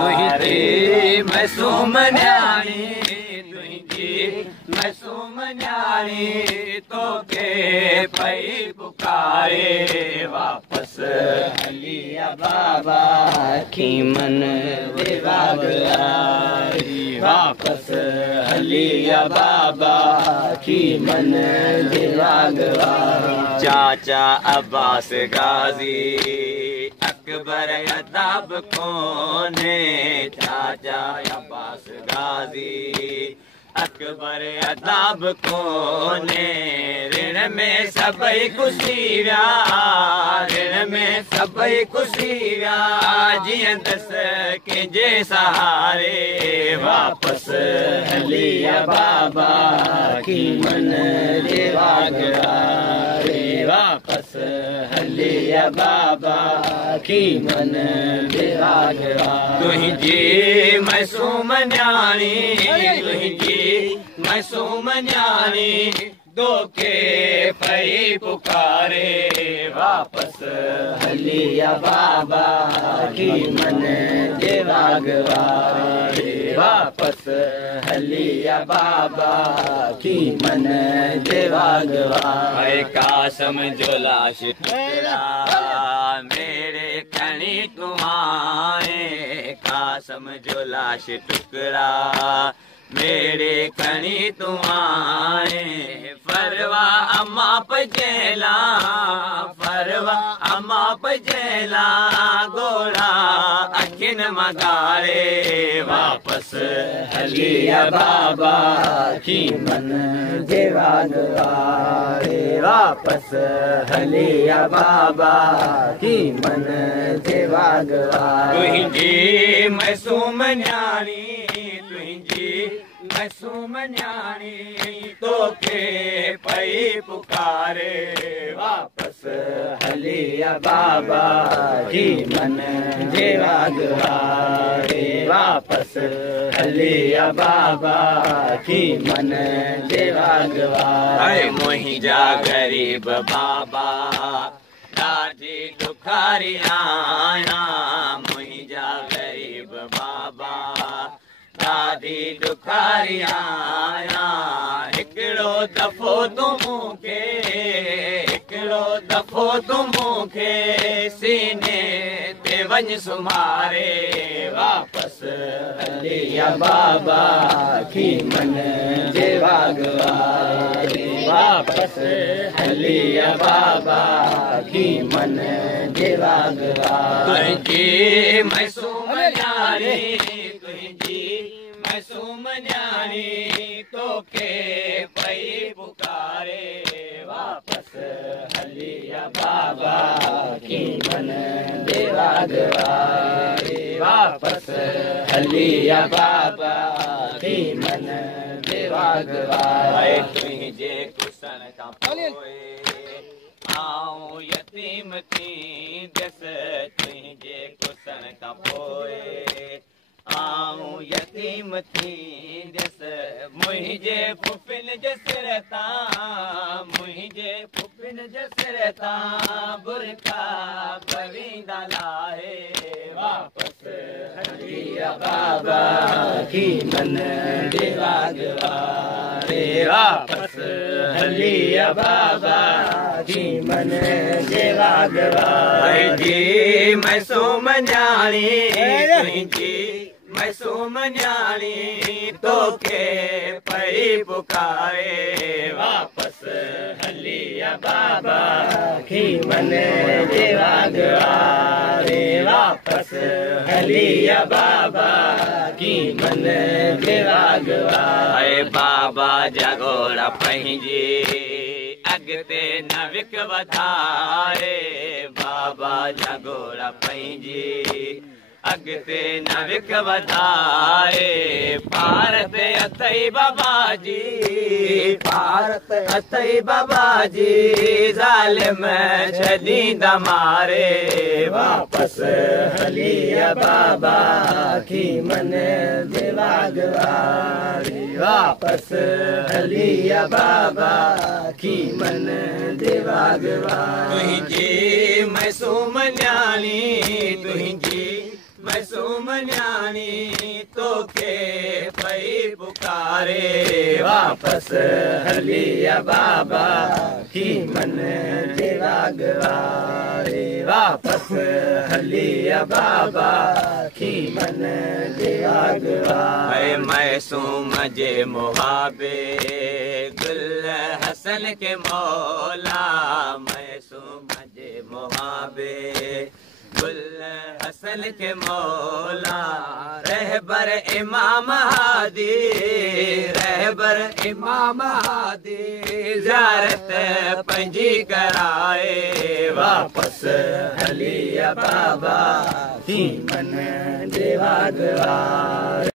तुझी मासूम न्याणी तुझी मासूम न्याणी तोखे पई पुकारे वापस हलिया बाबा की मन विभाग वापस हलिया बाबा की मन विभाग चाचा अब्बास गाजी अकबर अदाब कोने चाचा अब्बास गाजी अकबर अदाब कोने ऋण में सबई खुशी विया ऋण में सबई खुशी विया जीअं दस कंहिंजे सहारे वापस हलिया बाबा की मन विभाग वापस हलिया बाबा की मन विभाग तुझी मासूम न्याणी तुझी मासूम न्याणी तोखे पई पुकारे वापस हलिया बाबा की मन विभाग वापस हलिया बाबा की मन विभाग कासम जो लाश टुकड़ा मेरे खणी तूं आए कासम जो लाश टुकड़ा मेरे खणी तूं आए फरवा अम्मा पजेला फरवा अम्मा पजेला गोड़ा अखिन मगारे वापस हलिया बाबा की मन विभाग वापस हलिया बाबा की मन विभाग तुझी मासूम न्याणी तुझी मासूम न्याणी तोखे पई पुकारे वापस हलिया बाबा की मन विभाग वापस हलिया बाबा की मन विभाग मुंहिंजा गरीब बाबा ॾाढी दुखारी आहियां मुंहिंजा गरीब बाबा ॾाढी दुखारी आहियां हिकिड़ो दफ़ो तूं मूंखे हिकिड़ो दफ़ो तूं मूंखे सीने ते वञ सुम्हारे वापस हलिया बाबा की मन विभाग वापस हलिया बाबा की मन विभाग तुझी मासूम न्याणी तुझी मासूम न्याणी तोखे पई पुकारे वापस हलिया बाबा की मन विभाग वापस हलिया बाबा की मन विभाग तुझे कुसन का पोए आऊं यतीम थी दस तुझे कुसन का पोए आऊं यतीम थी दस मुंहिंजे पुफिन जसरता मुंहिंजे पुफिन जसरता बुरका पवींदा लाहे वापस हलिया बाबा की मन विभाग वापस हलिया बाबा की मन विभाग तुझी मासूम न्याणी तुझी मासूम न्याणी तोखे पई पुकारे वापस हलिया बाबा की मन विभाग वापस हलिया बाबा की मन विभाग बाबा जगोड़ा पंहिंजी अॻिते न विक वधारे बाबा जगोड़ा पंहिंजी अॻिते न विक वधारे भारत अथई बाबा जी भारत अथई बाबा जी ज़ालिम छॾींदा मारे वापस हलिया बाबा की मन विभाग वापस हलिया बाबा की मन विभाग तुझी मासूम न्याणी तुझी मासूम न्याणी तोखे पई पुकारे वापस हली बाबा की मन जे वागवारे वापस हली बाबा की मन जे वागवारे मासूम जे मुहाबे गुल हसन के मौला मासूम जे मुहाबे गुल हसन के मौला रहबर इमाम हादी रहबर इमाम हादी ज़ियारत पंहिंजी कराए वापस हली बाबा की मन जे वागवारे